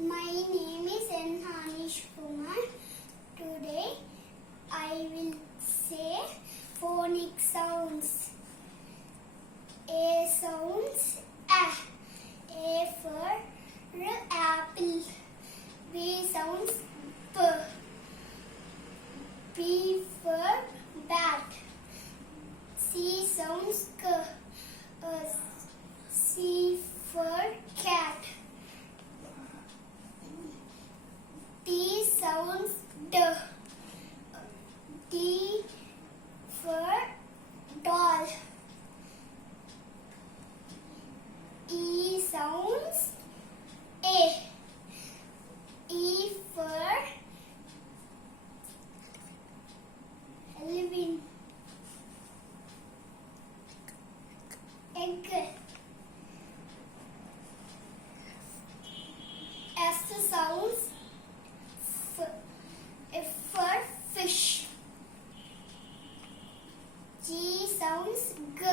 My name is N. Hanish Kumar. Today I will say phonic sounds. A sounds A. A for apple. B sounds P. B for bat. C sounds K. C for cat. D sounds D. D for doll. E sounds A. E for elephant. Egg. S sounds F for fish. G sounds G.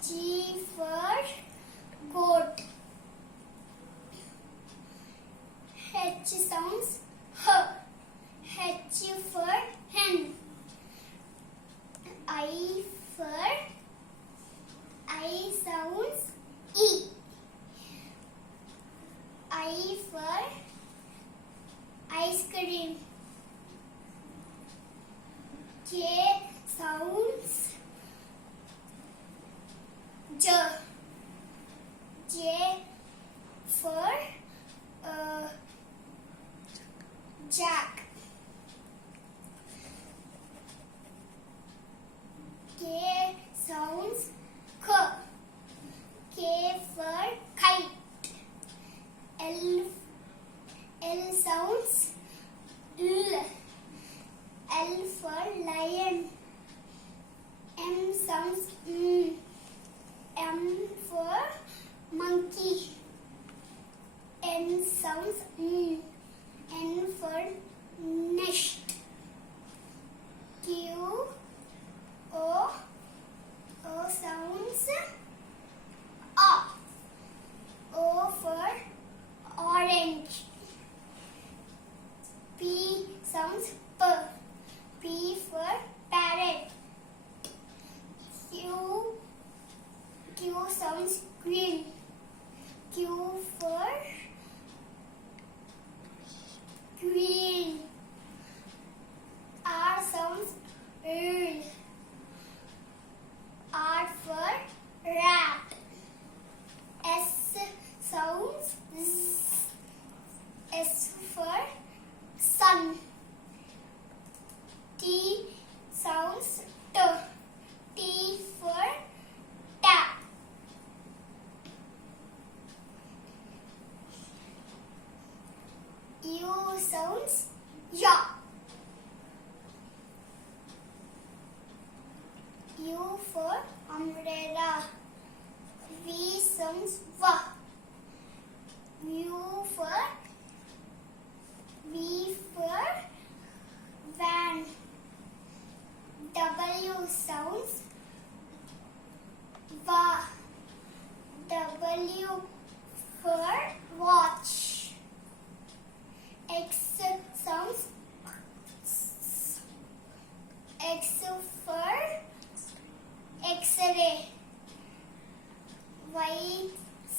G for goat. H sounds H. H for hen. I sounds E. I for ice cream. J sounds J. J for jack. K sounds K. K for kite. L sounds L. L for lion. M sounds M. M for monkey. N sounds N. N for nest. Q. O. O sounds A. O for orange. P sounds P. P for parrot. Q sounds green. Q for green. R sounds R. R for rat. S sounds Z. S for sun. T sounds T. T for tap. U sounds ya. U for umbrella. V sounds va. V for van. W sounds va. W for watch. X sounds X for X-ray. Y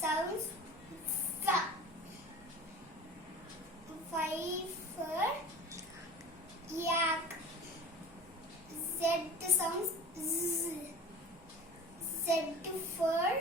sounds fa. Y for yak. Z sounds Z. Z for